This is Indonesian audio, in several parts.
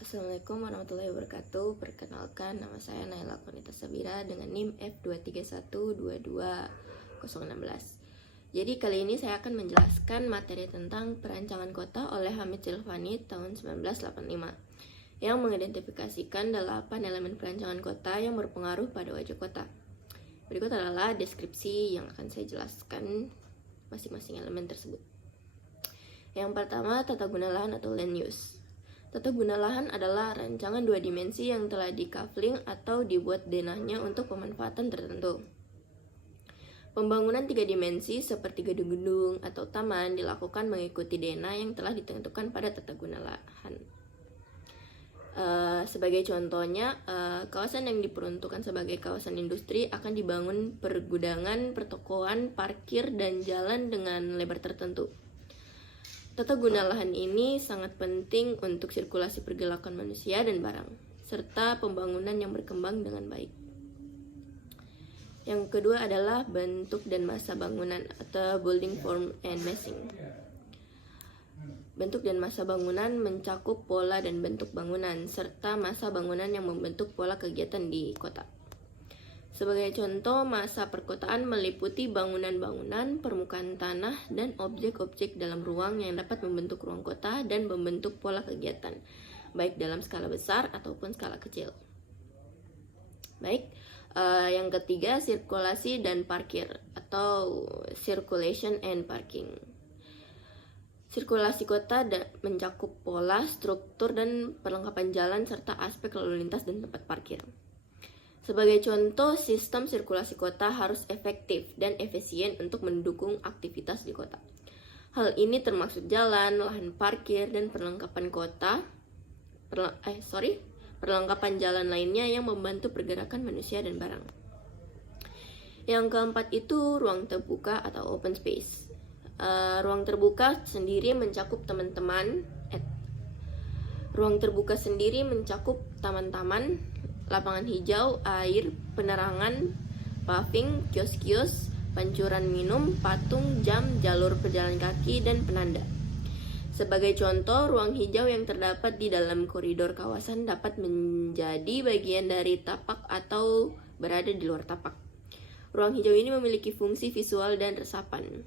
Assalamualaikum warahmatullahi wabarakatuh. Perkenalkan, nama saya Naila Konita Sabira dengan NIM F23122016. Jadi kali ini saya akan menjelaskan materi tentang perancangan kota oleh Hamid Silvani tahun 1985 yang mengidentifikasikan 8 elemen perancangan kota yang berpengaruh pada wajah kota. Berikut adalah deskripsi yang akan saya jelaskan masing-masing elemen tersebut. Yang pertama, tata guna lahan atau land use. Tata guna lahan adalah rancangan 2 dimensi yang telah di-coupling atau dibuat denahnya untuk pemanfaatan tertentu. Pembangunan 3 dimensi seperti gedung-gedung atau taman dilakukan mengikuti denah yang telah ditentukan pada tata guna lahan. Sebagai contohnya, kawasan yang diperuntukkan sebagai kawasan industri akan dibangun pergudangan, pertokoan, parkir, dan jalan dengan lebar tertentu. Tata guna lahan ini sangat penting untuk sirkulasi pergerakan manusia dan barang, serta pembangunan yang berkembang dengan baik. Yang kedua adalah bentuk dan massa bangunan atau building form and massing. Bentuk dan massa bangunan mencakup pola dan bentuk bangunan, serta massa bangunan yang membentuk pola kegiatan di kota. Sebagai contoh, massa perkotaan meliputi bangunan-bangunan, permukaan tanah, dan objek-objek dalam ruang yang dapat membentuk ruang kota dan membentuk pola kegiatan, baik dalam skala besar ataupun skala kecil. Baik, yang ketiga, sirkulasi dan parkir atau circulation and parking. Sirkulasi kota mencakup pola, struktur, dan perlengkapan jalan serta aspek lalu lintas dan tempat parkir. Sebagai contoh, sistem sirkulasi kota harus efektif dan efisien untuk mendukung aktivitas di kota. Hal ini termasuk jalan, lahan parkir, dan perlengkapan jalan lainnya yang membantu pergerakan manusia dan barang. Yang keempat itu ruang terbuka atau open space. Ruang terbuka sendiri mencakup taman-taman, lapangan hijau, air, penerangan, paving, kios-kios, pancuran minum, patung, jam, jalur pejalan kaki, dan penanda. Sebagai contoh, ruang hijau yang terdapat di dalam koridor kawasan dapat menjadi bagian dari tapak atau berada di luar tapak. Ruang hijau ini memiliki fungsi visual dan resapan.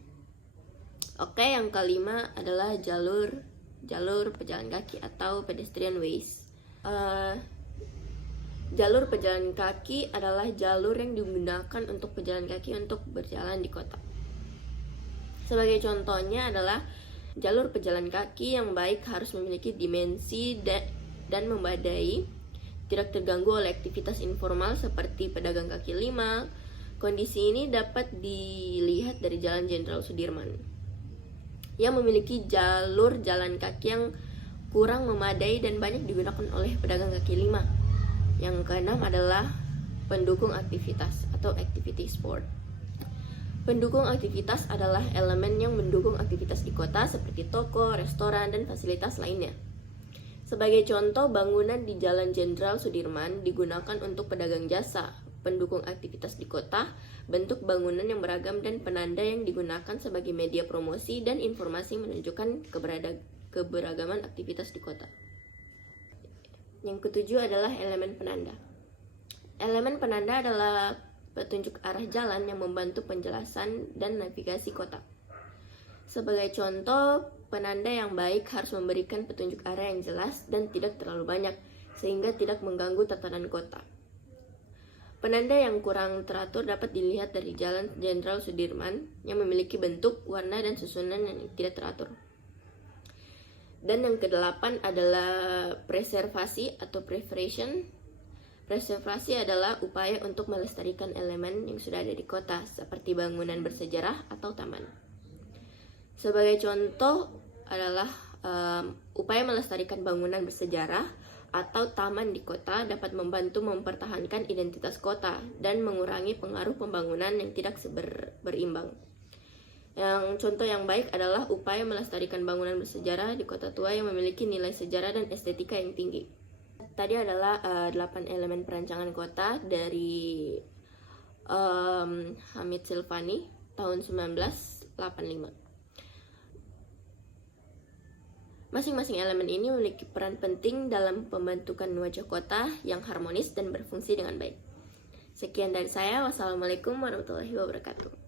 Oke, yang kelima adalah jalur pejalan kaki atau pedestrian ways. Jalur pejalan kaki adalah jalur yang digunakan untuk pejalan kaki untuk berjalan di kota. Sebagai contohnya adalah jalur pejalan kaki yang baik harus memiliki dimensi dan memadai, tidak terganggu oleh aktivitas informal seperti pedagang kaki lima. Kondisi ini dapat dilihat dari Jalan Jenderal Sudirman yang memiliki jalur jalan kaki yang kurang memadai dan banyak digunakan oleh pedagang kaki lima. Yang keenam adalah pendukung aktivitas atau activity sport. Pendukung aktivitas adalah elemen yang mendukung aktivitas di kota seperti toko, restoran, dan fasilitas lainnya. Sebagai contoh, bangunan di Jalan Jenderal Sudirman digunakan untuk pedagang jasa, pendukung aktivitas di kota, bentuk bangunan yang beragam, dan penanda yang digunakan sebagai media promosi dan informasi menunjukkan keberagaman aktivitas di kota. Yang ketujuh adalah elemen penanda. Elemen penanda adalah petunjuk arah jalan yang membantu penjelasan dan navigasi kota. Sebagai contoh, penanda yang baik harus memberikan petunjuk arah yang jelas dan tidak terlalu banyak, sehingga tidak mengganggu tatanan kota. Penanda yang kurang teratur dapat dilihat dari Jalan Jenderal Sudirman yang memiliki bentuk, warna, dan susunan yang tidak teratur. Dan yang kedelapan adalah preservasi atau preservation. Preservasi adalah upaya untuk melestarikan elemen yang sudah ada di kota, seperti bangunan bersejarah atau taman. Sebagai contoh adalah upaya melestarikan bangunan bersejarah atau taman di kota dapat membantu mempertahankan identitas kota dan mengurangi pengaruh pembangunan yang tidak berimbang. Yang contoh yang baik adalah upaya melestarikan bangunan bersejarah di kota tua yang memiliki nilai sejarah dan estetika yang tinggi. Tadi adalah 8 elemen perancangan kota dari Hamid Silvani tahun 1985. Masing-masing elemen ini memiliki peran penting dalam pembentukan wajah kota yang harmonis dan berfungsi dengan baik. Sekian dari saya. Wassalamualaikum warahmatullahi wabarakatuh.